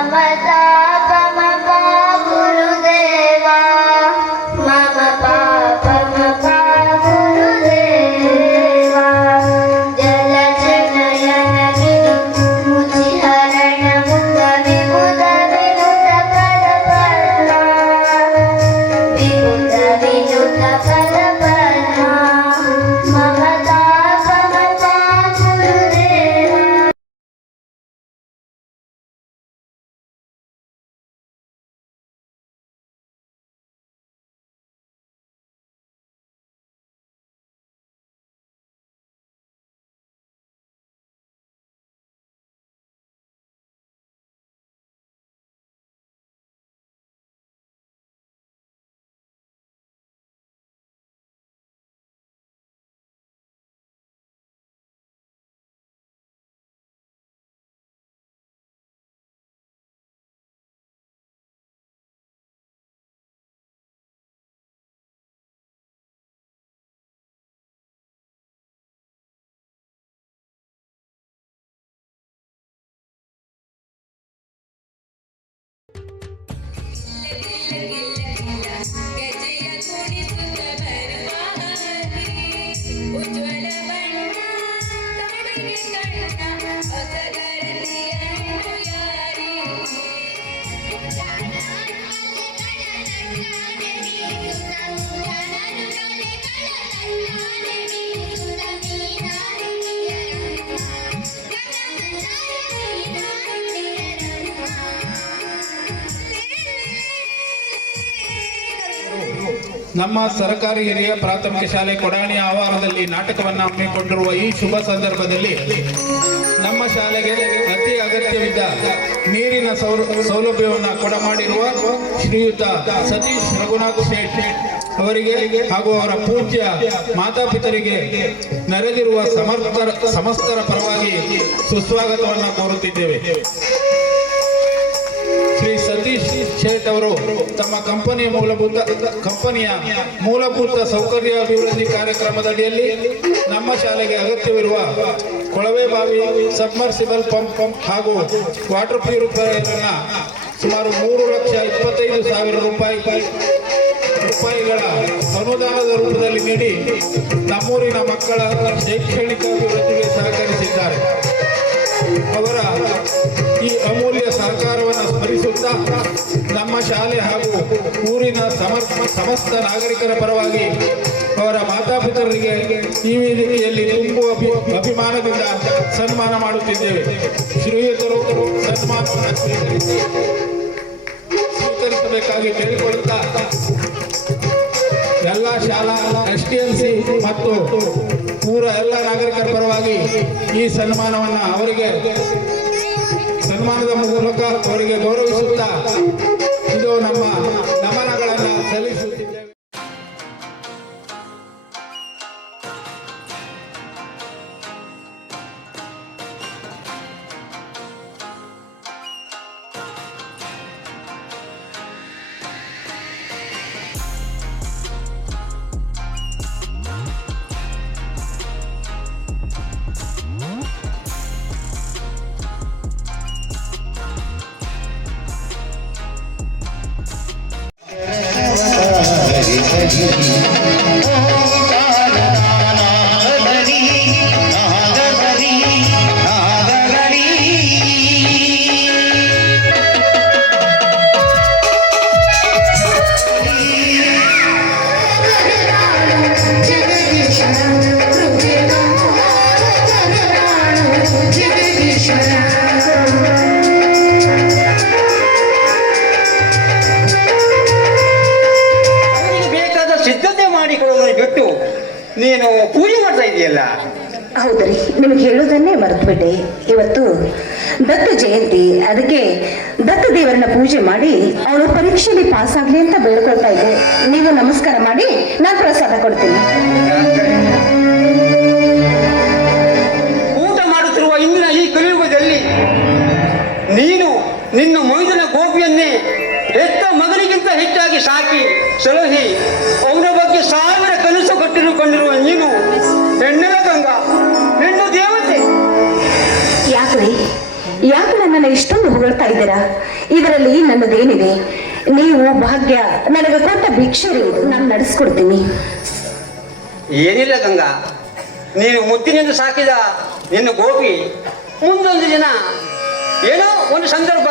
Ramadan. ನಮ್ಮ ಸರ್ಕಾರಿ ಹಿರಿಯ ಪ್ರಾಥಮಿಕ ಶಾಲೆ ಕೊಡಾಣಿ ಆವರಣದಲ್ಲಿ ನಾಟಕವನ್ನು ಹಮ್ಮಿಕೊಂಡಿರುವ ಈ ಶುಭ ಸಂದರ್ಭದಲ್ಲಿ ನಮ್ಮ ಶಾಲೆಗೆ ಅತಿ ಅಗತ್ಯವಿದ್ದ ನೀರಿನ ಸೌಲ ಸೌಲಭ್ಯವನ್ನು ಕೊಡಮಾಡಿರುವ ಶ್ರೀಯುತ ಸತೀಶ್ ರಘುನಾಥ್ ಶೇಟ್ ಅವರಿಗೆ ಹಾಗೂ ಅವರ ಪೂಜ್ಯ ಮಾತಾಪಿತರಿಗೆ ನೆರೆದಿರುವ ಸಮರ್ಥರ ಸಮಸ್ತರ ಪರವಾಗಿ ಸುಸ್ವಾಗತವನ್ನು ಕೋರುತ್ತಿದ್ದೇವೆ. ಶೇಟ್ ಅವರು ತಮ್ಮ ಕಂಪನಿಯ ಮೂಲಭೂತ ಕಂಪನಿಯ ಮೂಲಭೂತ ಸೌಕರ್ಯ ಅಭಿವೃದ್ಧಿ ಕಾರ್ಯಕ್ರಮದಡಿಯಲ್ಲಿ ನಮ್ಮ ಶಾಲೆಗೆ ಅಗತ್ಯವಿರುವ ಕೊಳವೆ ಬಾವಿ ಸಬ್ಮರ್ಸಿಬಲ್ ಪಂಪ್ ಪಂಪ್ ಹಾಗೂ ವಾಟರ್ ಪ್ಯೂರಿಫೈಯರ್ನ ಸುಮಾರು ಮೂರು ಲಕ್ಷ ಇಪ್ಪತ್ತೈದು ಸಾವಿರ ರೂಪಾಯಿ ರೂಪಾಯಿಗಳ ಅನುದಾನದ ರೂಪದಲ್ಲಿ ನೀಡಿ ನಮ್ಮೂರಿನ ಮಕ್ಕಳ ಶೈಕ್ಷಣಿಕ ಅಭಿವೃದ್ಧಿಗೆ ಸಹಕರಿಸಿದ್ದಾರೆ. ಅವರ ಈ ಅಮೂಲ್ಯ ಸಹಕಾರವನ್ನು ಸ್ಮರಿಸುತ್ತಾ ನಮ್ಮ ಶಾಲೆ ಹಾಗೂ ಊರಿನ ಸಮರ್ಥ ಸಮಸ್ತ ನಾಗರಿಕರ ಪರವಾಗಿ ಅವರ ಮಾತಾಪಿತರರಿಗೆ ಈ ವೇದಿಕೆಯಲ್ಲಿ ತುಂಬು ಅಭಿ, ಅಭಿಮಾನದಿಂದ ಸನ್ಮಾನ ಮಾಡುತ್ತಿದ್ದೇವೆ. ಶ್ರೀಯುತರು ಸನ್ಮಾನವನ್ನು ಸ್ವೀಕರಿಸಿ, ಸ್ವೀಕರಿಸಬೇಕಾಗಿ ಕೇಳಿಕೊಳ್ಳುತ್ತಾ ಎಲ್ಲ ಶಾಲಾ, ಎಸ್ ಟಿ ಎಲ್ ಸಿ ಮತ್ತು ಊರ ಎಲ್ಲ ನಾಗರಿಕರ ಪರವಾಗಿ ಈ ಸನ್ಮಾನವನ್ನ ಅವರಿಗೆ ಸನ್ಮಾನದ ಮೂಲಕ ಅವರಿಗೆ ಗೌರವಿಸುತ್ತಾ ಇದು ನಮ್ಮ ನಮನಗಳನ್ನು ಸಲ್ಲಿಸುತ್ತಿದ್ದೇವೆ ಅವರಿಗೆ ಇದೆಯಲ್ಲ ಹೌದ್ರಿ ನಿಮ್ಗೆ ಹೇಳೋದನ್ನೇ ಮರೆತುಬಿಟ್ಟೆ. ಇವತ್ತು ದತ್ತ ಜಯಂತಿ ಅದಕ್ಕೆ ದತ್ತ ದೇವರನ್ನ ಪೂಜೆ ಮಾಡಿ ಅವಳು ಪರೀಕ್ಷೆಯಲ್ಲಿ ಪಾಸ್ ಆಗ್ಲಿ ಅಂತ ಬೇಡ್ಕೊಳ್ತಾ ಇದ್ದೆ ನೀವು ನಮಸ್ಕಾರ ಮಾಡಿ ನಾನು ಪ್ರಸಾದ ಕೊಡ್ತೀನಿ. ಊಟ ಮಾಡುತ್ತಿರುವ ಇಂದಿನ ಈ ಕಲಿಯುಗದಲ್ಲಿ ನೀನು ನಿನ್ನ ಮೈದನ ಗೋಪಿಯನ್ನೇ ಹೆತ್ತ ಮಗನಿಗಿಂತ ಹೆಚ್ಚಾಗಿ ಸಾಕಿ ಸಲಹಿ ಅವನ ಬಗ್ಗೆ ಸಾವಿರ ಕನಸು ಕಟ್ಟಿರುಕೊಂಡಿರುವ ನೀನು ಯಾಕೆ ನನ್ನ ನನ್ನನ್ನು ಇಷ್ಟೊಂದು ಹೊಗಳ್ತಾ ಇದ್ದೀರಾ? ಇದರಲ್ಲಿ ನನ್ನದೇನಿದೆ? ನೀವು ಭಾಗ್ಯ ನನಗೆ ಕೊಟ್ಟ ಭಿಕ್ಷೆ ಇದು ನಾನು ನಡೆಸ್ಕೊಡ್ತೀನಿ. ಏನಿಲ್ಲ ಗಂಗಾ. ನೀನು ಮುತ್ತಿನಿಂದ ಸಾಕಿದ ನಿನ್ನ ಗೋಪಿ ಮುಂದೊಂದು ದಿನ ಏನೋ ಒಂದು ಸಂದರ್ಭ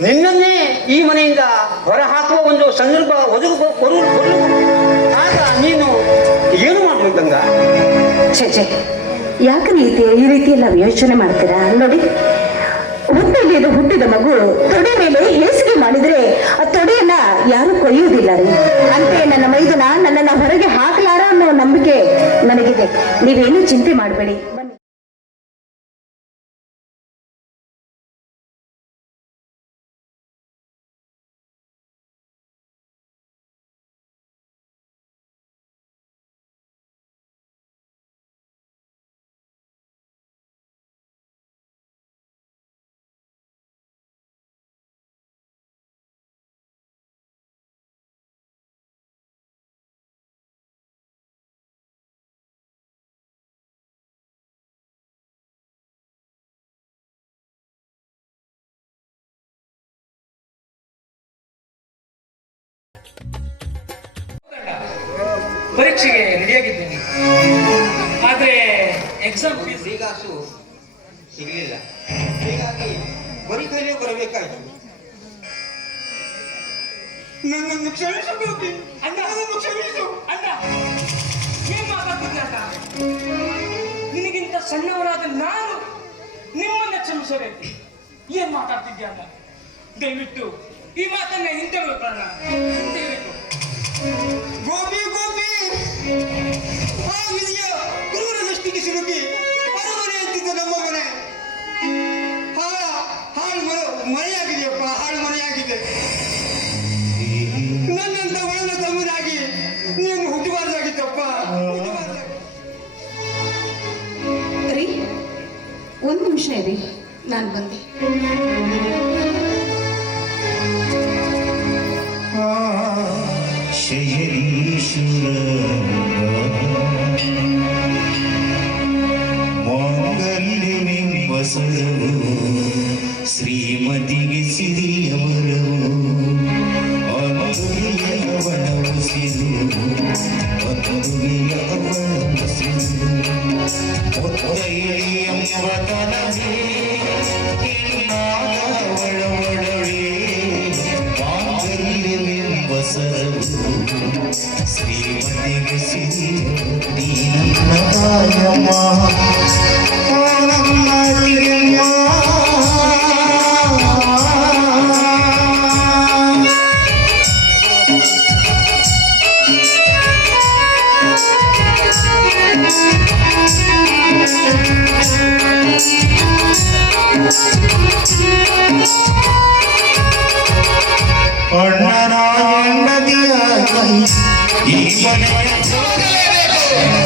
ನಿನ್ನನ್ನೇ ಈ ಮನೆಯಿಂದ ಹೊರಹಾಕುವ ಒಂದು ಸಂದರ್ಭ ಒದಗು ಬರು- ಆಗ ನೀನು ಏನು ಮಾಡಬೇಕು ಗಂಗಾ? ಛೇ ಛೇ ಯಾಕೆ ಈ ರೀತಿ ಎಲ್ಲ ಯೋಚನೆ ಮಾಡ್ತೀರಾ? ನೋಡಿ ಹುಟ್ಟಿದ ಹುಟ್ಟಿದ ಮಗು, ತೊಡೆ ಮೇಲೆ ಹೇಸಿಗೆ ಮಾಡಿದ್ರೆ ಆ ತೊಡೆಯನ್ನ ಯಾರು ಕೊಯ್ಯುವುದಿಲ್ಲ ರೀ. ಅಂತೆ ನನ್ನ ಮೈದುನ ನನ್ನನ್ನ ಹೊರಗೆ ಹಾಕಲಾರ ಅನ್ನೋ ನಂಬಿಕೆ ನನಗಿದೆ. ನೀವೇನು ಚಿಂತೆ ಮಾಡಬೇಡಿ. ಪರೀಕ್ಷೆಗೆ ರೆಡಿಯಾಗಿದ್ದೀನಿ ಆದ್ರೆ ಎಕ್ಸಾಮ್ ಫೀಸ್ ಫ್ರೀಗಾಸು ಸಿಗಲಿಲ್ಲ. ಹೀಗಾಗಿ ಬರೀ ಕೈಲೇ ಬರಬೇಕಾಯ್ತು. ನನ್ನನ್ನು ಕ್ಷಮಿಸಬೇಕು? ಅಣ್ಣ. ನನ್ನನ್ನು ಕ್ಷಮಿಸು. ಅಣ್ಣ ಏನ್ ಮಾತಾಡ್ತಿದ್ದೆ ಅಂತ ನಿನಗಿಂತ ಸಣ್ಣವರಾದ ನಾನು ನಿಮ್ಮನ್ನ ಕ್ಷಮಿಸಬೇಕು. ಏನ್ ಮಾತಾಡ್ತಿದ್ದೆ ಅಣ್ಣ? ದಯವಿಟ್ಟು ಈ ಮಾತನ್ನ ಅಣ್ಣ ಹಿಂತೆಬೇಕು ಗೋಪಿ ಗೋಪಿ. ಆ ವಿಧಿಯ ಕ್ರೂರ ದೃಷ್ಟಿಗೆ ಸಿಲುಕಿ ಮರಮನೆ ಅಂತಿದ್ದ ನಮ್ಮ ಮನೆ. ಹಾಳ ಹಾಳು ಮರ ಮನೆಯಾಗಿದೆಯಪ್ಪ ಹಾಳು ಮನೆಯಾಗಿದೆ. ನನ್ನಂತ ಒಳ್ಳೆ ತಮ್ಮನಾಗಿ ನೀನು ಹುಟ್ಟಬಾರ್ದಾಗಿತ್ತಪ್ಪ ಹುಟ್ಟಬಾರ್ದಾಗಿತ್ತು. ರೀ ಒಂದು ನಿಮಿಷ ಇರಿ. ನಾನು ಬಂದೆ ಈ ಮನೆಯ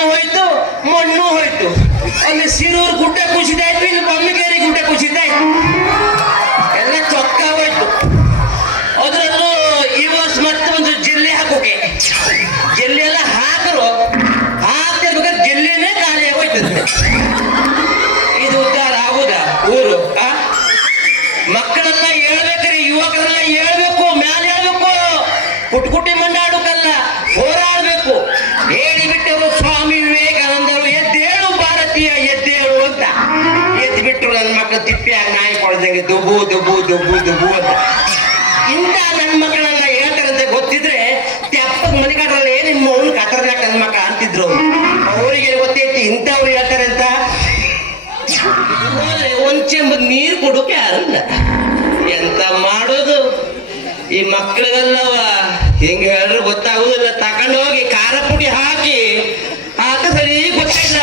ಜಲ್ಲಿನೂ ಹೋಯ್ತು ಮಣ್ಣು ಹೋಯ್ತು. ಅಲ್ಲಿ ಸಿರೂರು ಗುಡ್ಡ ಕುಸಿದಾಯ್ತು ಇಲ್ಲಿ ಬೊಮ್ಮಿಗೇರಿ ಗುಡ್ಡ ಕುಸಿದಾಯ್ತು. ನಾಯಿ ದುಬ್ಬು ದುಬ್ಬು ದುಬ್ಬು ದುಬ್ಬು ದುಬು ಅಂತ ಇಂಥ ನನ್ನ ಮಕ್ಕಳೆಲ್ಲ ಹೇಳ್ತಾರಂತೆ ಗೊತ್ತಿದ್ರೆ ಮನೆಗಾಡ್ರಲ್ಲ ಏನು ನಿಮ್ಮ ಅವ್ನು ಕತ್ತರ ನನ್ನ ಮಕ್ಕ ಅಂತಿದ್ರು. ಅವರಿಗೆ ಗೊತ್ತೈತಿ? ಇಂಥವ್ರು ಹೇಳ್ತಾರೆ ಅಂತ. ಒಂದ್ ಚೆಂಬ ನೀರು ಕೊಡೋಕೆ ಯಾರಲ್ಲ ಎಂತ ಮಾಡೋದು? ಈ ಮಕ್ಕಳೆಲ್ಲ ಹಿಂಗ ಹೇಳ್ರು ಗೊತ್ತಾಗುದಿಲ್ಲ. ತಗೊಂಡೋಗಿ ಖಾರ ಪುಡಿ ಹಾಕಿ, ಹಾಕ ಸರಿ ಗೊತ್ತಾಯ್ತು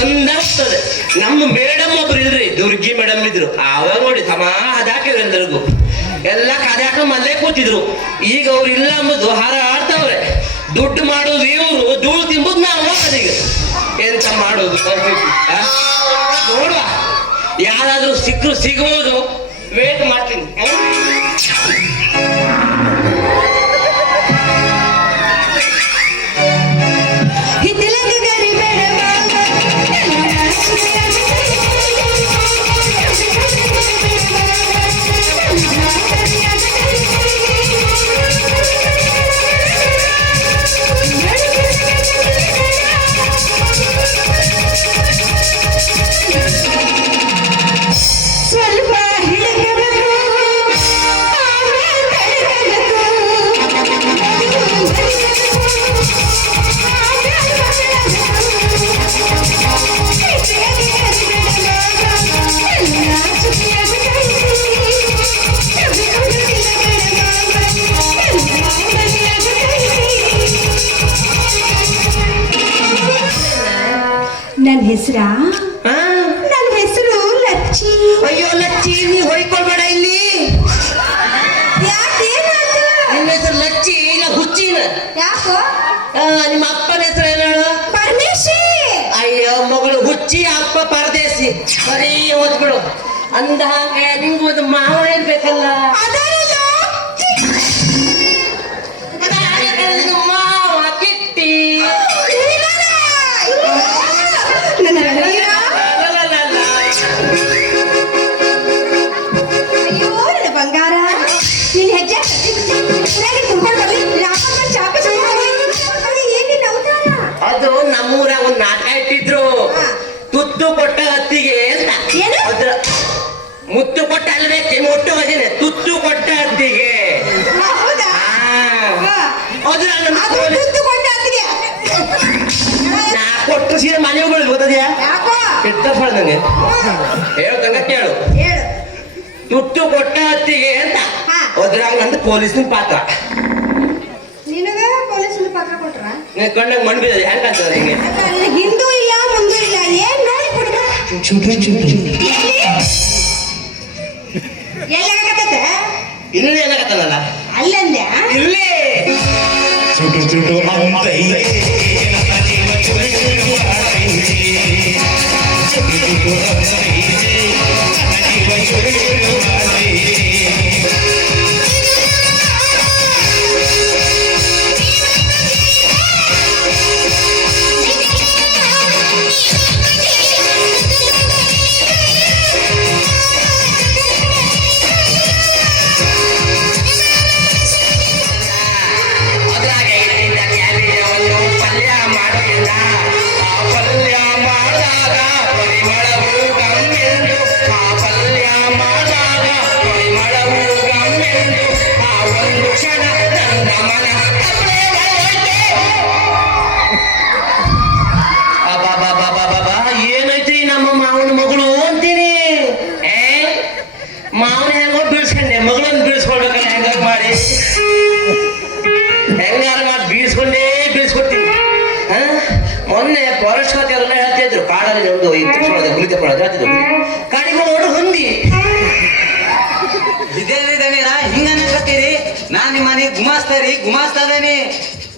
ಪಡಿ ನಮ್ಮ ಮೇಡಮ್ ಒಬ್ರು ಇಲ್ರಿ, ದುರ್ಗಿ ಮೇಡಮ್ ಇದ್ರು. ಅವಾಗ ನೋಡಿ, ತಮಾ ಎಲ್ಲರಿಗೂ. ಎಲ್ಲ ಕಾದ್ಯಾಕ ಮಲ್ಲೇ ಕೂತಿದ್ರು. ಈಗ ಅವ್ರು ಇಲ್ಲ ಅಂಬುದು ಹಾರಾಡ್ತವ್ರೆ ದುಡ್ಡು ಮಾಡೋದು ಇವರು, ಧೂಳು ತಿಂಬುದು ನಾವು ಅದೀಗ ಎಂತ ಮಾಡೋದು? ನೋಡುವ. ಯಾರಾದ್ರೂ ಸಿಕ್ಕರು ಸಿಗಬಹುದು ವೇಟ್ ಮಾಡ್ತೀನಿ. ಹೆಸರ? ನನ್ನ ಹೆಸರು ಲಚ್ಚಿ. ಅಯ್ಯೋ ಲಚ್ಚಿ ನೀ ಹೊಯ್ಕೊಳ್ಬೇಡ ಇಲ್ಲಿ. ನಿಮ್ಮ ಹೆಸರು ಲಚ್ಚಿ ಇಲ್ಲ ಹುಚ್ಚಿನ. ಯಾಕೋ? ನಿಮ್ಮ ಅಪ್ಪನ ಹೆಸರು ಏನು ಪರಮೇಶಿ ಅಯ್ಯೋ ಮಗಳು ಹುಚ್ಚಿ ಅಪ್ಪ ಪರದೇಶಿ. ಬರೀ ಓದ್ಬಿಡು. ಅಂದ ಹಾಗೆ ನಿಮ್ಗೊಂದು ಮಾವ ಇರ್ಬೇಕಲ್ಲ. ಗೊತ್ತದ್ಯಾ ಕೆಟ್ಟ ಕೇಳು. ಕೊಟ್ಟ ಹತ್ತಿಗೆ ಅಂತ. ಅದ್ರಾಗ ನಂದು ಪೊಲೀಸ್ನ ಪಾತ್ರ. ಕಣ್ಣಾಗ ಮಣ್ಣು ಹೆಂಗ್ ಹಿಂದೂ ಇಲ್ಲ ಮುಂದೂ ಇಲ್ಲ ಏನ್ ನೋಡಿ ಎಲ್ಲಾಗತ್ತೆ ಇನ್ನೂ ಏನಾಗತ್ತಲ್ಲ ಅಲ್ಲಂದೆ. ಒಂದು ಈ ಪುಷ್ಪದ ಹುಲಿ ತಕೊಳ್ಳೋದು ಹೇಳ್ತಿದ್ದೆ ಕಾಣಿಕೊಳ್ಳೋರು ಹೊಂದಿ. ಇದೇನಿದ್ದೇನೆ ನಾ ಹಿಂಗ ಅನ್ಕತ್ತೀರಿ ನಾ ನಿಮ್ಮನೆ ಗುಮಾಸ್ತಾರಿ, ಗುಮಾಸ್ತಾದೇನಿ.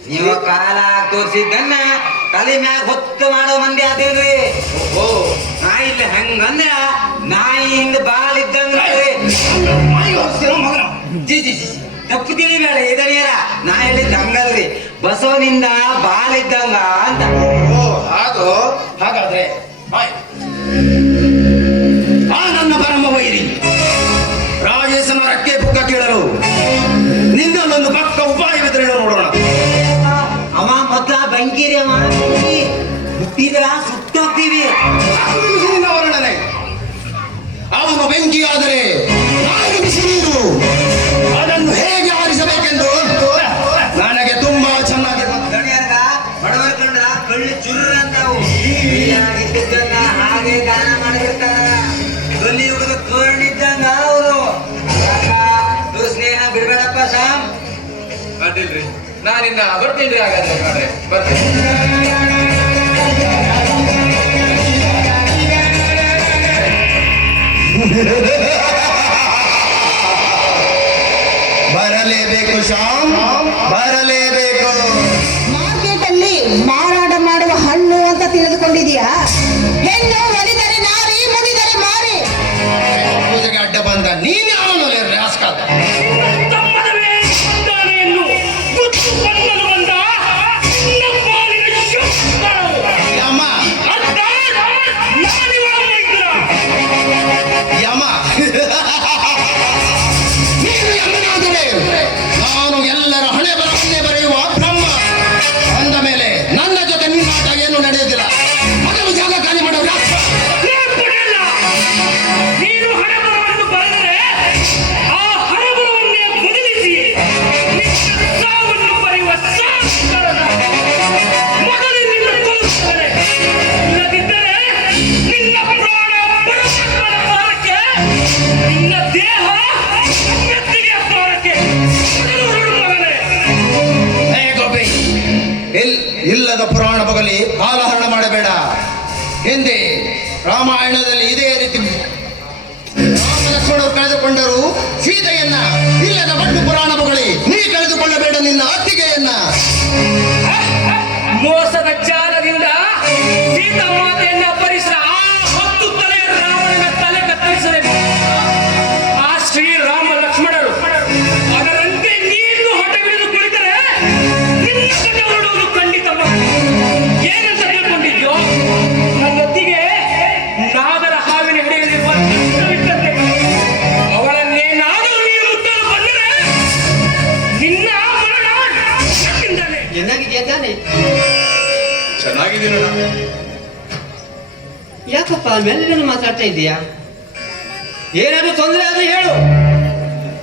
ನೀವು ಕಾಲ ತೋರಿಸಿದ್ದನ್ನ ಗನ್ನ ತಲೆ ಮ್ಯಾಗ ಹೊತ್ತು ಮಾಡೋ ಮಂದಿ ಅದೇನ್ರಿ ಓಹೋ, ನಾ ಇಲ್ಲಿ ಹಂಗಂದ್ರ ನಾಯಿ ಹಿಂಗ ಬಾಲ್ ಇದ್ದಂಗ್ರಿ ಜಿ ಜಿ ಜಿ ತಪ್ಪುತ್ತೀನಿ ಬೇಡ ಇದನಿಯರ ನಾ ಹೇಳಿದ್ ಹಂಗಲ್ರಿ ಬಸವನಿಂದ ಬಾಲ್ ಇದ್ದಂಗ ಅಂತ. Mike. ನಾ ಬರ್ತೀನಿ ಹಾಗಾದ್ರೆ ನೋಡ್ರಿ ಬರ್ತೀನಿ ಬರಲೇಬೇಕು ಶಾಮ್ ಬರಲೇಬೇಕು. ಮಾರ್ಕೆಟ್ ಅಲ್ಲಿ ಮಾರಾಟ ಮಾಡುವ ಹಣ್ಣು ಅಂತ ತಿಳಿದುಕೊಂಡಿದೀಯಾ ಹೆಣ್ಣು ರಾಮಾಯಣದಲ್ಲಿ ಇದೇ ರೀತಿ. ಲಕ್ಷ್ಮಣರು ಕಳೆದುಕೊಂಡರು ಸೀತೆಯನ್ನ. ಇಲ್ಲದ ಬಟ್ಟು ಮಗಳಿ ನೀ ಕಳೆದುಕೊಳ್ಳಬೇಡ ನಿನ್ನ ಅತ್ತಿಗೆಯನ್ನ. ಮೋಸದ ಜಾಲದಿಂದ ಯಾಕಪ್ಪ ಮೆಲ್ಲಗಡೆ ಮಾತಾಡ್ತಾ ಇದ್ದೀಯಾ? ಏನಾದ್ರೂ ತೊಂದರೆ ಆದ್ರೆ ಹೇಳು.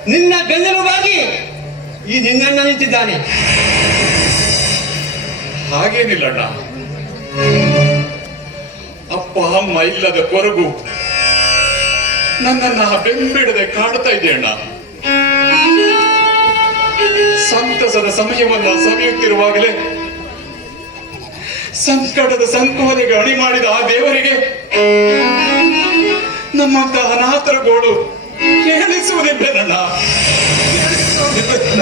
ನಿನ್ನ ಬೆನ್ನೆಲುಬಾಗಿ ಈ ನಿನ್ನಣ್ಣ ನಿಂತಿದ್ದಾನೆ. ಹಾಗೇನಿಲ್ಲಣ್ಣ ಅಪ್ಪ, ಅಮ್ಮ ಇಲ್ಲದ ಕೊರಗು ನನ್ನನ್ನ ಬೆಂಬಿಡದೆ ಕಾಡ್ತಾ ಇದೆಯಣ್ಣ ಸಂತಸದ ಸಮಯವನ್ನು ಸವಿಯುತ್ತಿರುವಾಗಲೇ ಸಂಕಟದ ಸಂಕೋಲೆಗೆ ಅಣಿ ಮಾಡಿದ ಆ ದೇವರಿಗೆ ನಮ್ಮಂತ ಅನಾಥರ ಗೋಳು ಕೇಳಿಸುವುದಿಲ್ಲ ಕೇಳಿಸುವುದಿಲ್ಲ.